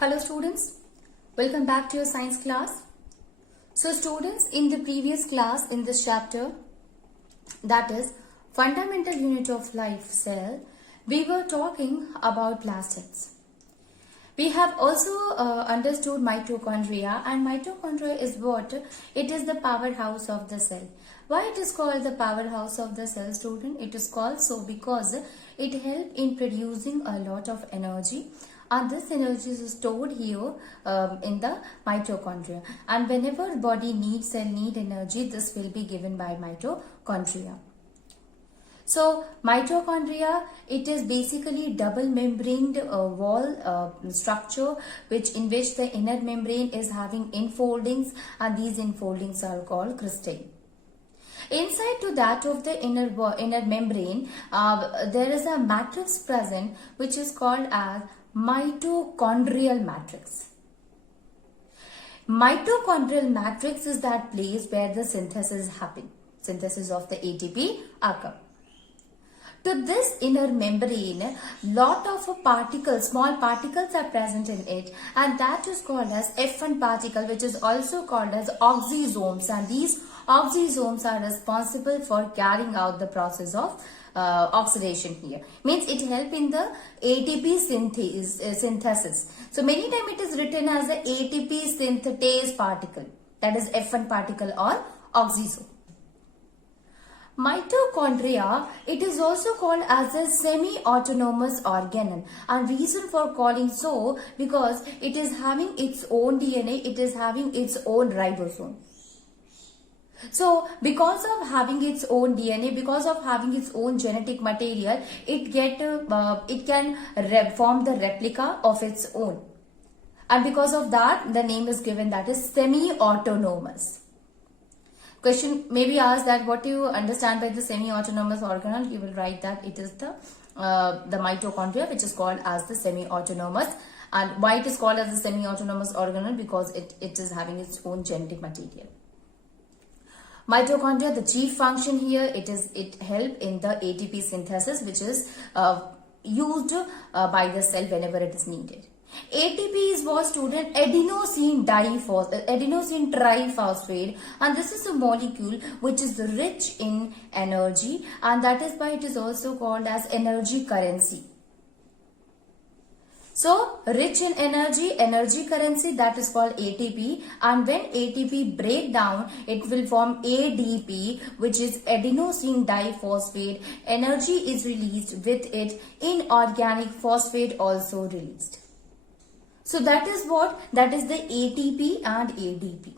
Hello students, welcome back to your science class. So students, in the previous class in this chapter, that is fundamental unit of life, cell, we were talking about plastids. We have also understood mitochondria, and mitochondria is what? It is the powerhouse of the cell. Why it is called the powerhouse of the cell, student? It is called so because it helps in producing a lot of energy, and this energy is stored here in the mitochondria, and whenever body needs cell need energy, this will be given by mitochondria. So mitochondria, it is basically double membraned wall structure in which the inner membrane is having infoldings, and these infoldings are called cristae. Inside to that of the inner membrane, there is a matrix present which is called as mitochondrial matrix. Mitochondrial matrix is that place where the synthesis happens. Synthesis of the ATP occurs. To this inner membrane, lot of particles, small particles are present in it, and that is called as F1 particle, which is also called as oxysomes, and these oxysomes are responsible for carrying out the process of oxidation here. Means it helps in the ATP synthesis. So many times it is written as the ATP synthetase particle, that is F1 particle or oxysome. Mitochondria, it is also called as a semi-autonomous organelle, and reason for calling so because it is having its own DNA, it is having its own ribosome. So because of having its own DNA, because of having its own genetic material, it can form the replica of its own, and because of that the name is given, that is semi-autonomous. Question may be asked that what do you understand by the semi-autonomous organelle? You will write that it is the mitochondria which is called as the semi-autonomous. And why it is called as the semi-autonomous organelle? Because it is having its own genetic material. Mitochondria, the chief function here, it help in the ATP synthesis, which is used by the cell whenever it is needed. ATP is what, student? Adenosine triphosphate, and this is a molecule which is rich in energy, and that is why it is also called as energy currency. So rich in energy currency, that is called ATP, and when ATP break down, it will form ADP, which is adenosine diphosphate. Energy is released with it, inorganic phosphate also released. So that is what? That is the ATP and ADP.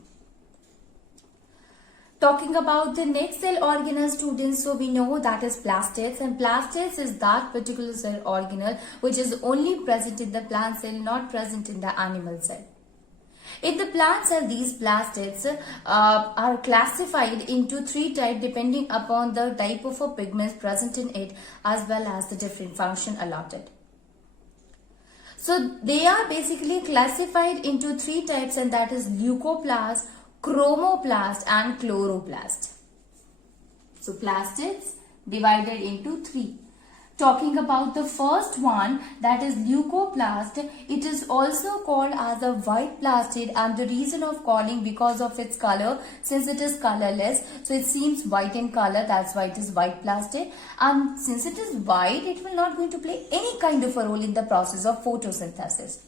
Talking about the next cell organelle, students, so we know that is plastids, and plastids is that particular cell organelle which is only present in the plant cell, not present in the animal cell. In the plant cell, these plastids are classified into three types depending upon the type of a pigment present in it as well as the different function allotted. So they are basically classified into three types, and that is leucoplast, chromoplast and chloroplast. So plastids divided into three. Talking about the first one, that is leucoplast, it is also called as a white plastid, and the reason of calling because of its color, since it is colorless, so it seems white in color, that's why it is white plastid. And since it is white, it will not going to play any kind of a role in the process of photosynthesis.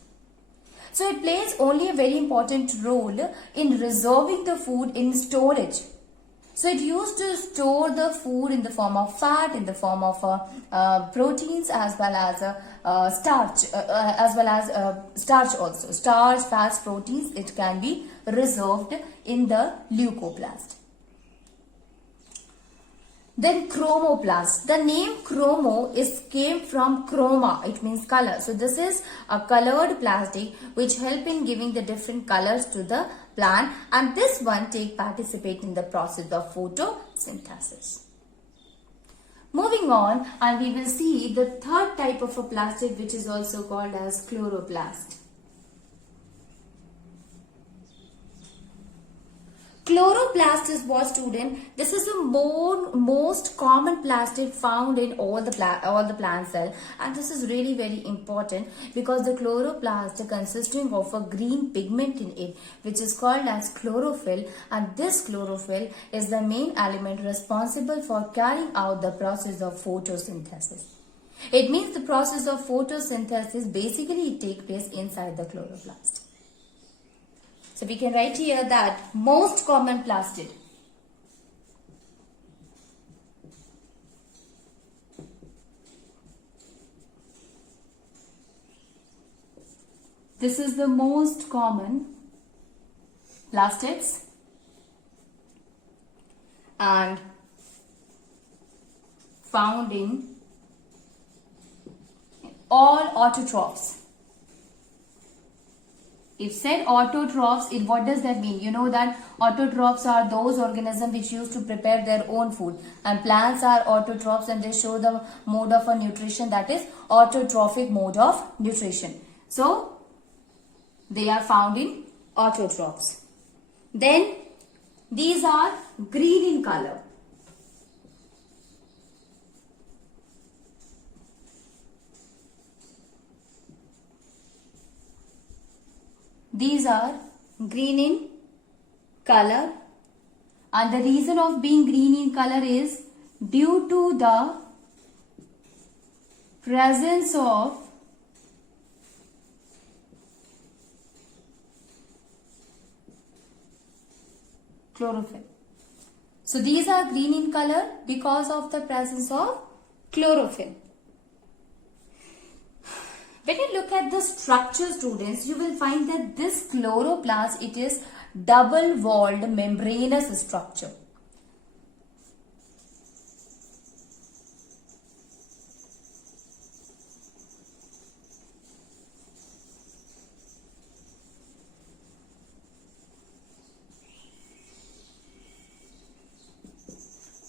So it plays only a very important role in reserving the food in storage. So it used to store the food in the form of fat, in the form of proteins, as well as starch also. Starch, fats, proteins, it can be reserved in the leucoplast. Then chromoplast. The name chromo came from chroma. It means color. So this is a colored plastic which help in giving the different colors to the plant, and this one participate in the process of photosynthesis. Moving on, and we will see the third type of a plastic which is also called as chloroplast. Chloroplast is what, student? This is the most common plastic found in all the plant cell, and this is really very important because the chloroplast consisting of a green pigment in it, which is called as chlorophyll, and this chlorophyll is the main element responsible for carrying out the process of photosynthesis. It means the process of photosynthesis basically take place inside the chloroplast. So we can write here that most common plastid. This is the most common plastids and found in all autotrophs. If said autotrophs, what does that mean? You know that autotrophs are those organisms which used to prepare their own food, and plants are autotrophs and they show the mode of a nutrition, that is autotrophic mode of nutrition. So they are found in autotrophs. Then these are green in color. These are green in color, and the reason of being green in color is due to the presence of chlorophyll. So these are green in color because of the presence of chlorophyll. When you look at the structure, students, you will find that this chloroplast, it is double-walled membranous structure.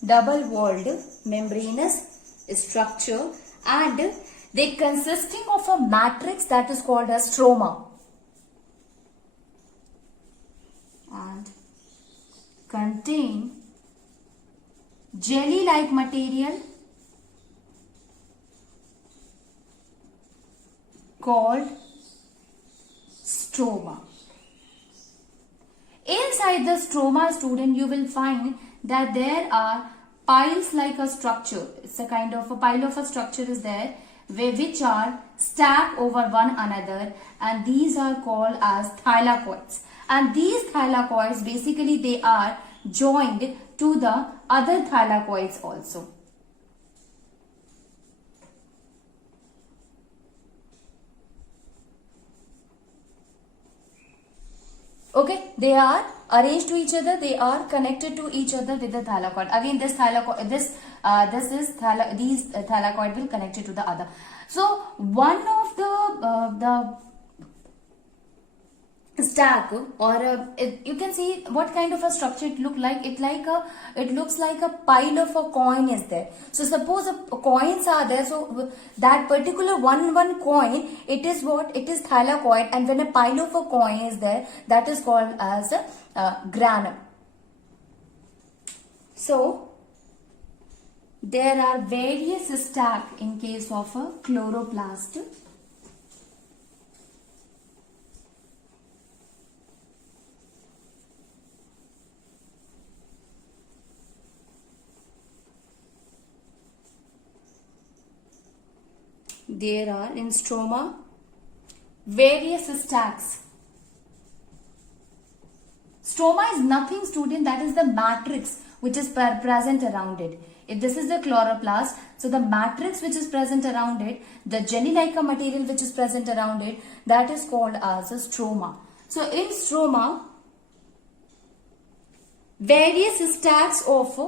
Double-walled membranous structure, and they consisting of a matrix that is called as stroma, and contain jelly-like material called stroma. Inside the stroma, student, you will find that there are piles like a structure. It's a kind of a pile of a structure is there, which are stacked over one another, and these are called as thylakoids. And these thylakoids, basically they are joined to the other thylakoids also. Okay, they are arranged to each other, they are connected to each other with the thylakoid. Again, these thylakoid will connect it to the other. So one of the stack, or you can see what kind of a structure it look like. It looks like a pile of a coin is there. So suppose coins are there, so that particular one coin, it is what? It is thylakoid, and when a pile of a coin is there, that is called as a granum. So there are various stack in case of a chloroplast. There are in stroma various stacks. Stroma is nothing, student, that is the matrix which is present around it. If this is the chloroplast, so the matrix which is present around it, the jelly-like material which is present around it, that is called as a stroma. So in stroma, various stacks of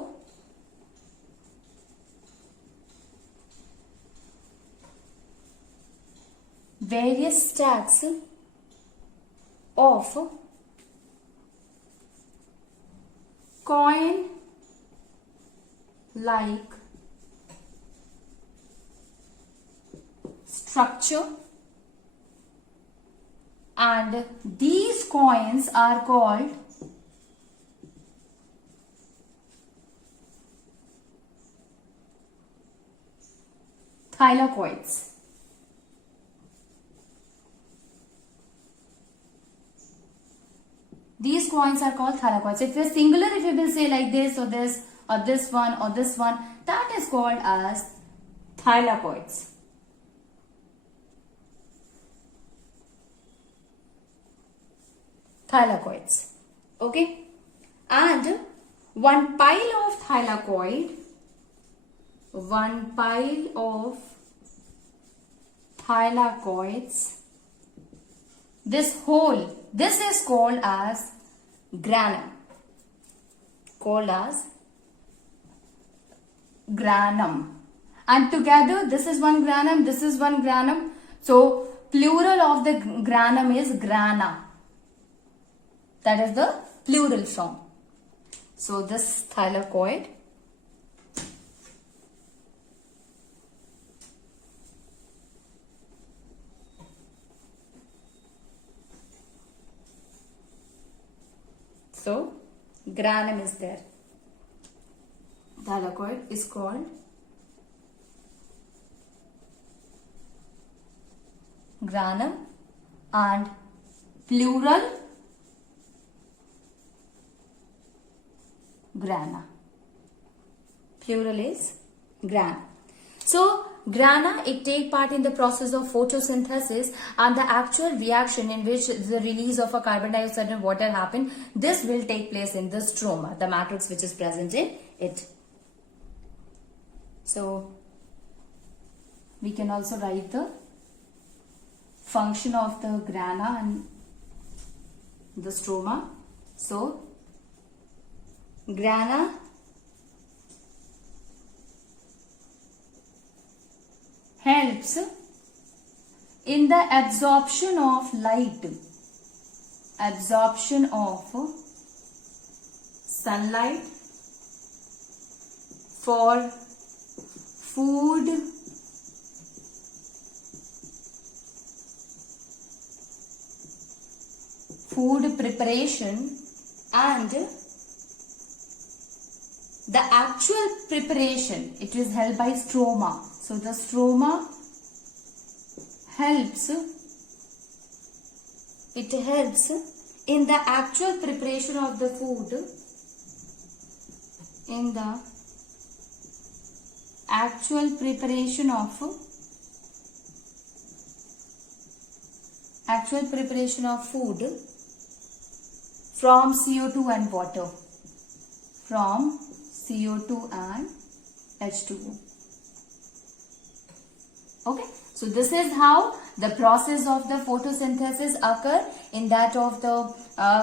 coin like structure, and these coins are called Thylakoids. These coins are called thylakoids. If you're singular, if you will say like this or this or this one or this one, that is called as thylakoids. Thylakoids. Okay. And one pile of thylakoid, one pile of thylakoids, this whole, this is called as granum. Called as granum. And together this is one granum, this is one granum. So plural of the granum is grana. That is the plural form. So this thylakoid so granum is there. Thylakoid is called granum and plural grana. Plural is grana. So grana, it take part in the process of photosynthesis, and the actual reaction in which the release of a carbon dioxide and water happen, this will take place in the stroma, the matrix which is present in it. So we can also write the function of the grana and the stroma. So grana helps in the absorption of light, absorption of sunlight for food preparation, and the actual preparation, it is held by stroma. So the stroma helps, it helps in the actual preparation of the food, in the actual preparation of food from CO2 and water, from CO2 and H2O. Okay, so this is how the process of the photosynthesis occur in that of the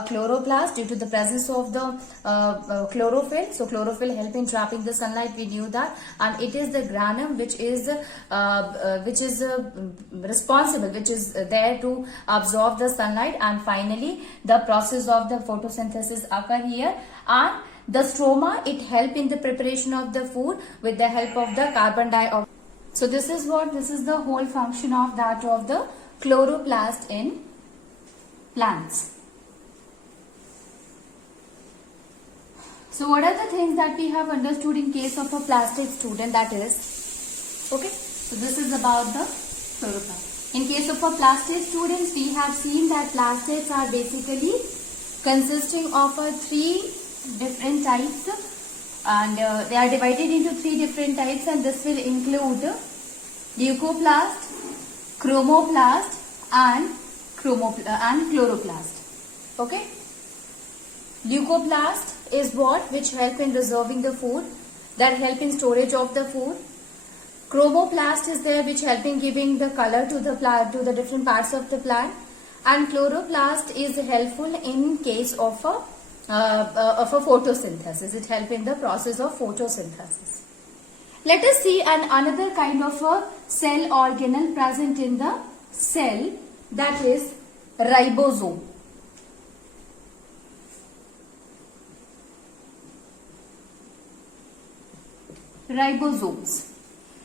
chloroplast due to the presence of the chlorophyll. So chlorophyll help in trapping the sunlight, we knew that, and it is the granum which is responsible, which is there to absorb the sunlight, and finally the process of the photosynthesis occur here, and the stroma, it help in the preparation of the food with the help of the carbon dioxide. So this is the whole function of that of the chloroplast in plants. So what are the things that we have understood in case of a plastic student, that is, okay, so this is about the chloroplast. In case of a plastic students, we have seen that plastids are basically consisting of three different types, and they are divided into three different types, and this will include leucoplast, chromoplast and chloroplast. Okay, leucoplast is what which help in reserving the food, that help in storage of the food. Chromoplast is there which help in giving the color to the plant, to the different parts of the plant, and chloroplast is helpful in case of a photosynthesis. It helps in the process of photosynthesis. Let us see another kind of a cell organelle present in the cell, that is ribosome. Ribosomes.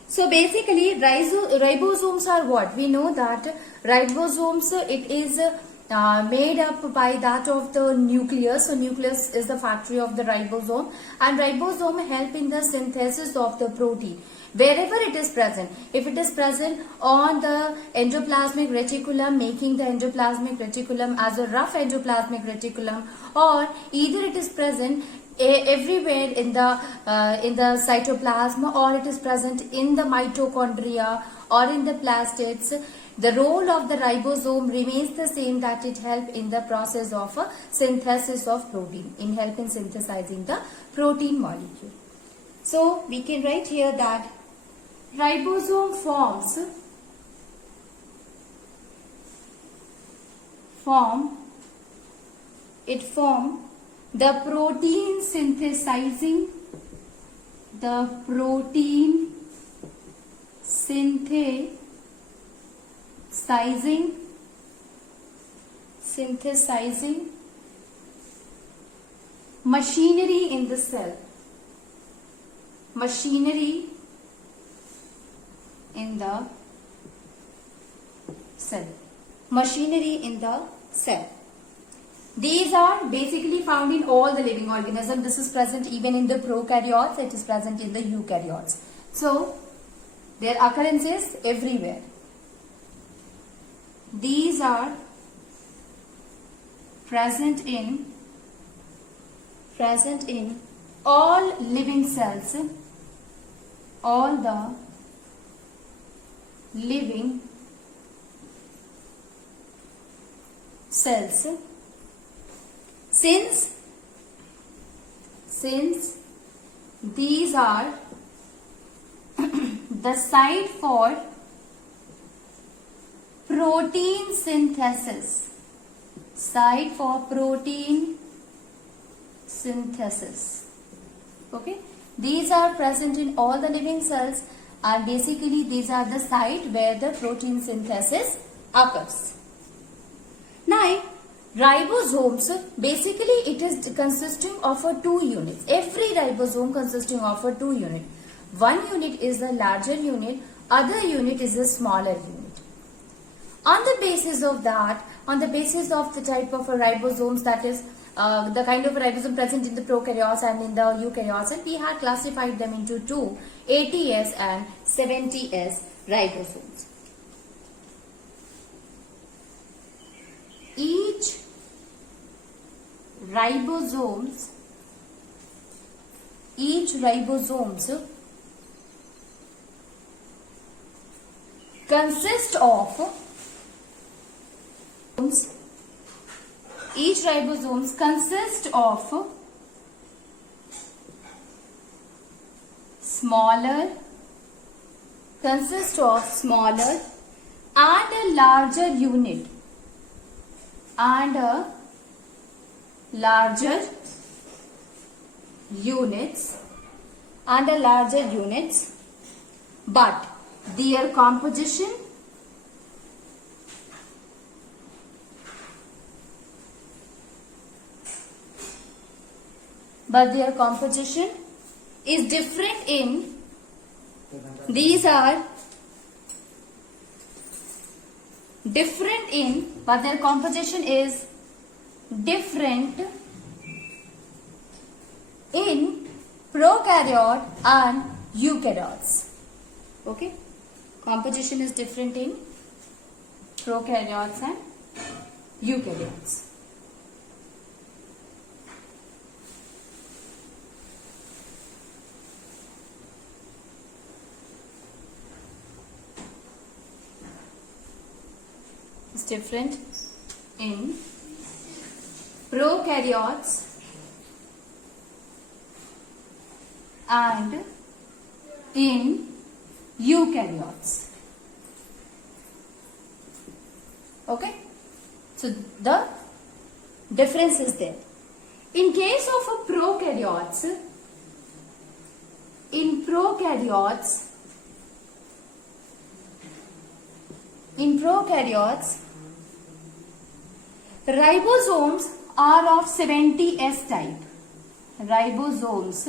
So basically ribosomes are what? We know that ribosomes, it is made up by that of the nucleus. So nucleus is the factory of the ribosome, and ribosome help in the synthesis of the protein. wherever it is present. If it is present on the endoplasmic reticulum, making the endoplasmic reticulum as a rough endoplasmic reticulum, or either it is present everywhere in the cytoplasm, or it is present in the mitochondria or in the plastids, the role of the ribosome remains the same, that it helps in the process of synthesis of protein, in helping synthesizing the protein molecule. So we can write here that ribosome form the protein synthesizing machinery in the cell. Machinery in the cell. These are basically found in all the living organisms. This is present even in the prokaryotes. It is present in the eukaryotes. So their occurrence is everywhere. These are present in all living cells, all the living cells. Since these are the site for protein synthesis, okay, these are present in all the living cells, and basically these are the site where the protein synthesis occurs. Now ribosomes, basically it is consisting of two units. Every ribosome consisting of two units. One unit is the larger unit, other unit is a smaller unit. On the basis of that, on the basis of the type of ribosomes, that is the kind of ribosome present in the prokaryotes and in the eukaryotes, and we have classified them into two, 80S and 70S ribosomes. Each ribosomes consist of smaller and a larger unit, but their composition is different in, these are different in, but their composition is different in prokaryote and eukaryotes. Okay, composition is different in prokaryotes and eukaryotes. It's different in prokaryotes and in eukaryotes. Okay, so the difference is there. In case of a prokaryotes, ribosomes are of 70S type. Ribosomes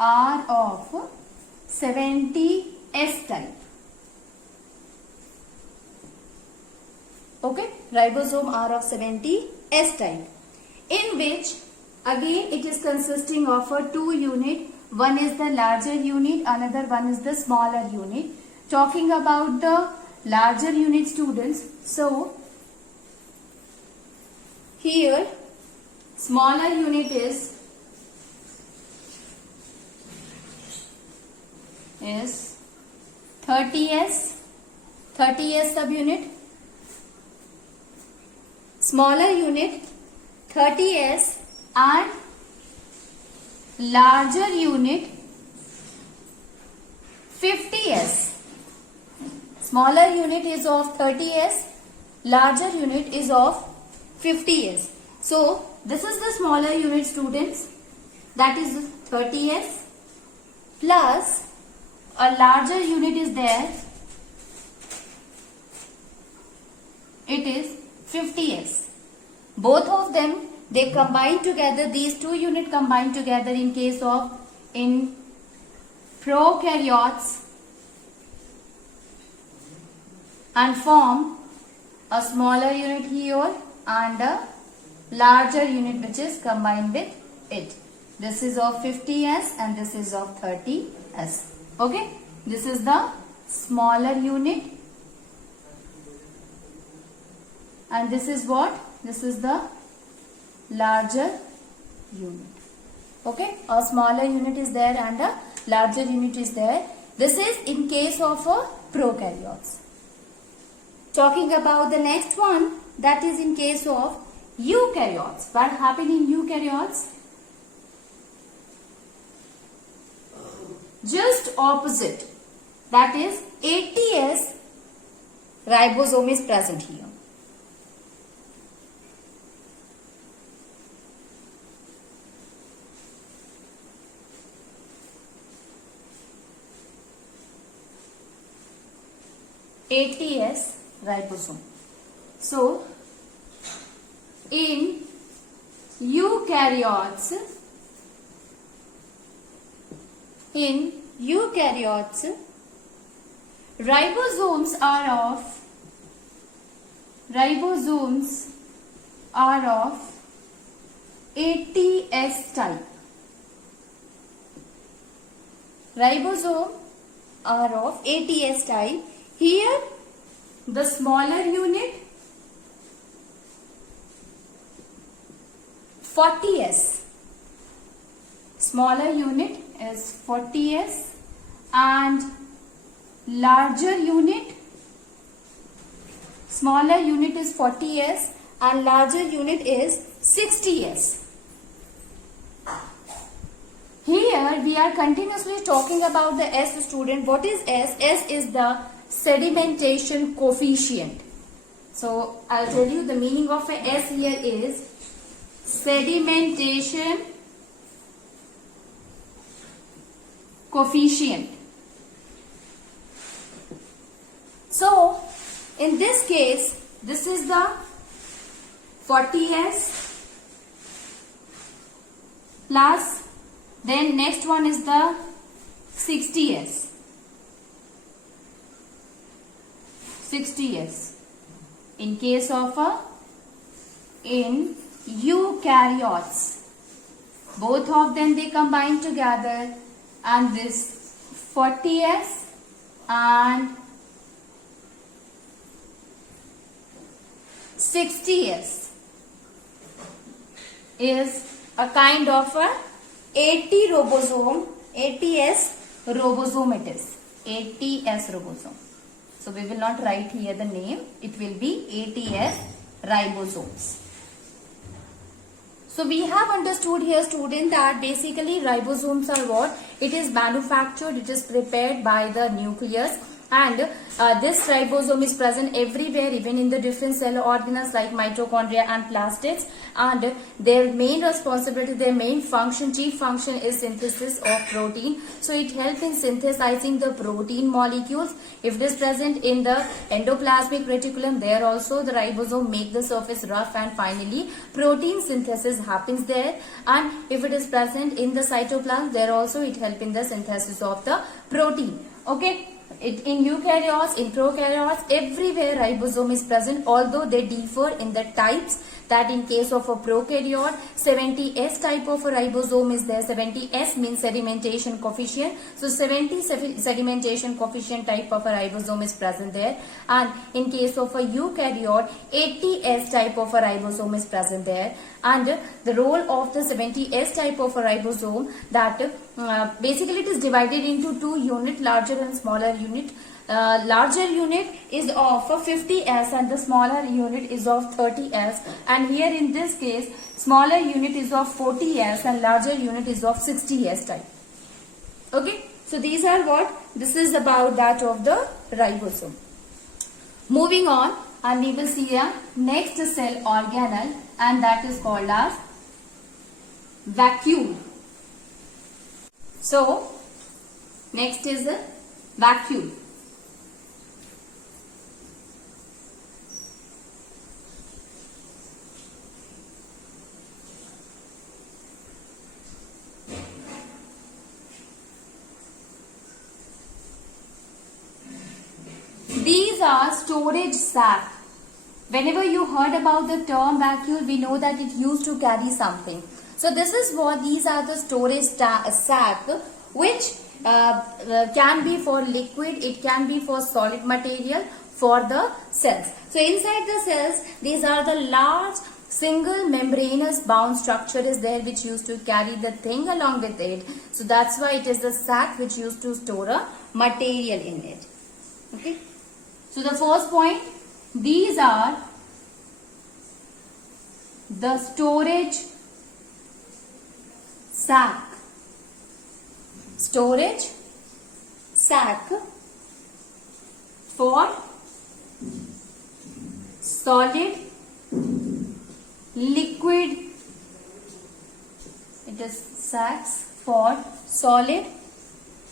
are of 70S type. Okay, ribosome are of 70S type, in which again it is consisting of a two unit. one is the larger unit, another one is the smaller unit. Talking about the larger unit, students, so here smaller unit is 30s subunit. Smaller unit 30s and larger unit 50s. Smaller unit is of 30s, larger unit is of 50s. So this is the smaller unit, students, that is 30s, plus a larger unit is there, it is 50s. Both of them, they combine together, these two units combine together in case of in prokaryotes and form a smaller unit here and a larger unit which is combined with it. This is of 50s and this is of 30s. Okay, this is the smaller unit and this is what? This is the larger unit. Okay, a smaller unit is there and a larger unit is there. This is in case of a prokaryotes. Talking about the next one, that is in case of eukaryotes. What happened in eukaryotes? Just opposite, that is 80s ribosome is present here. ATS ribosome. So in eukaryotes, ribosomes are of ATS type. Ribosome are of ATS type. Here the smaller unit 40s. Smaller unit is 40s and larger unit, smaller unit is 40s and larger unit is 60s. Here we are continuously talking about the S, student. What is S? S is the sedimentation coefficient. So I'll tell you the meaning of a S here is sedimentation coefficient. So in this case, this is the 40s plus, then next one is the 60s. 60s. In case of in eukaryotes, both of them they combine together and this 40s and 60s is a kind of a AT ribosome, ATS ribosome it is, ATS ribosome. So we will not write here the name, it will be ATS ribosomes. So we have understood here, student, that basically ribosomes are what? It is manufactured, it is prepared by the nucleus, and this ribosome is present everywhere, even in the different cell organelles like mitochondria and plastids, and their main responsibility, their main function, chief function is synthesis of protein. So it helps in synthesizing the protein molecules. If it is present in the endoplasmic reticulum, there also the ribosome make the surface rough and finally protein synthesis happens there. And if it is present in the cytoplasm, there also it helps in the synthesis of the protein. Okay. In eukaryotes, in prokaryotes, everywhere ribosome is present, although they differ in the types. that in case of a prokaryote, 70S type of a ribosome is there. 70S means sedimentation coefficient. So 70 sedimentation coefficient type of a ribosome is present there. And in case of a eukaryote, 80S type of a ribosome is present there. And the role of the 70S type of a ribosome, that basically it is divided into two unit, larger and smaller unit. Larger unit is of 50S and the smaller unit is of 30S, and here in this case smaller unit is of 40S and larger unit is of 60S type. Okay, so these are what this is about, that of the ribosome. Moving on, and we will see a next cell organelle, and that is called as vacuole. So next is the vacuole. These are storage sac. Whenever you heard about the term vacuole, we know that it used to carry something. So this is what these are, the storage sac, which can be for liquid, it can be for solid material for the cells. So inside the cells, these are the large single membranous bound structure is there which used to carry the thing along with it. So that's why it is the sac which used to store a material in it. Okay. So the first point, these are the storage sac. Storage sac for solid, liquid. It is sacs for solid,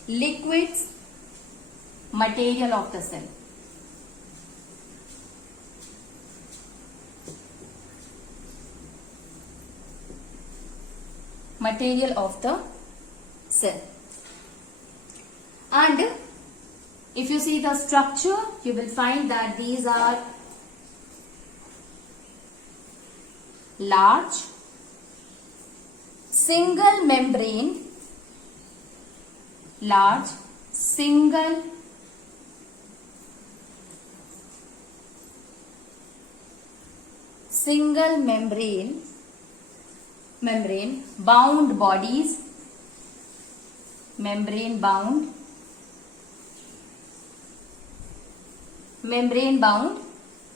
liquids, material of the cell. Material of the cell. And if you see the structure, you will find that these are large single membrane, large single membrane bound bodies, membrane bound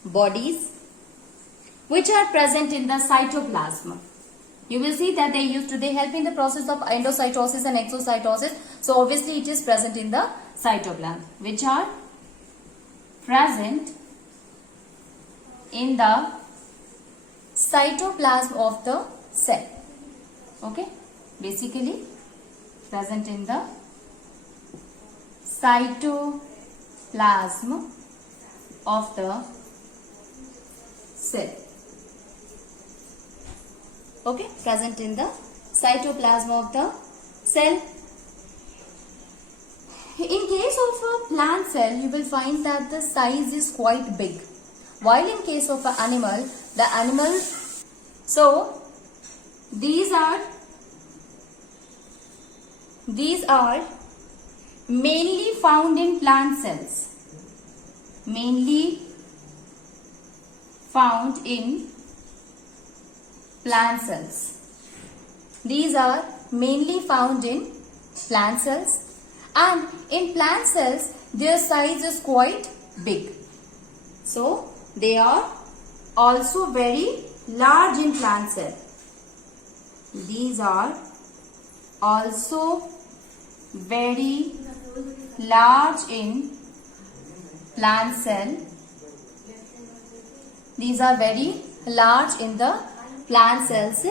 bodies, which are present in the cytoplasm. You will see that they help in the process of endocytosis and exocytosis. So obviously it is present in the cytoplasm, which are present in the cytoplasm of the cell. Okay, basically present in the cytoplasm of the cell. Okay, present in the cytoplasm of the cell. In case of a plant cell, you will find that the size is quite big, while in case of an animal, so these are mainly found in plant cells. Mainly found in plant cells. These are mainly found in plant cells, and in plant cells their size is quite big. So they are also very large in plant cell. These are also very large in plant cell. These are very large in the plant cells,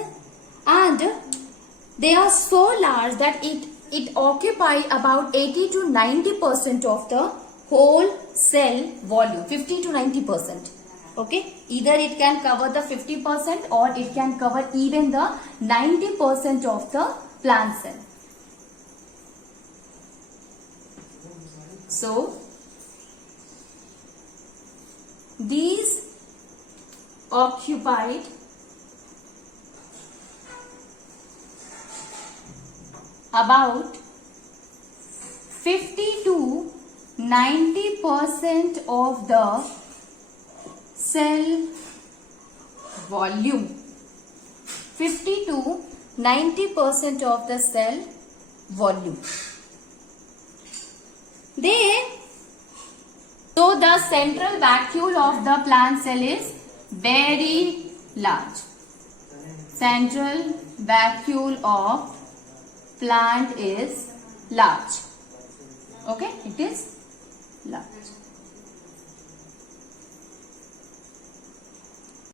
and they are so large that it occupy about 80 to 90% of the whole cell volume. 50 to 90%. Okay, either it can cover the 50% or it can cover even the 90% of the plant cell. So these occupied about 50 to 90% of the cell volume. 50 to 90% of the cell volume. So the central vacuole of the plant cell is very large. Central vacuole of plant is large. Okay, it is large.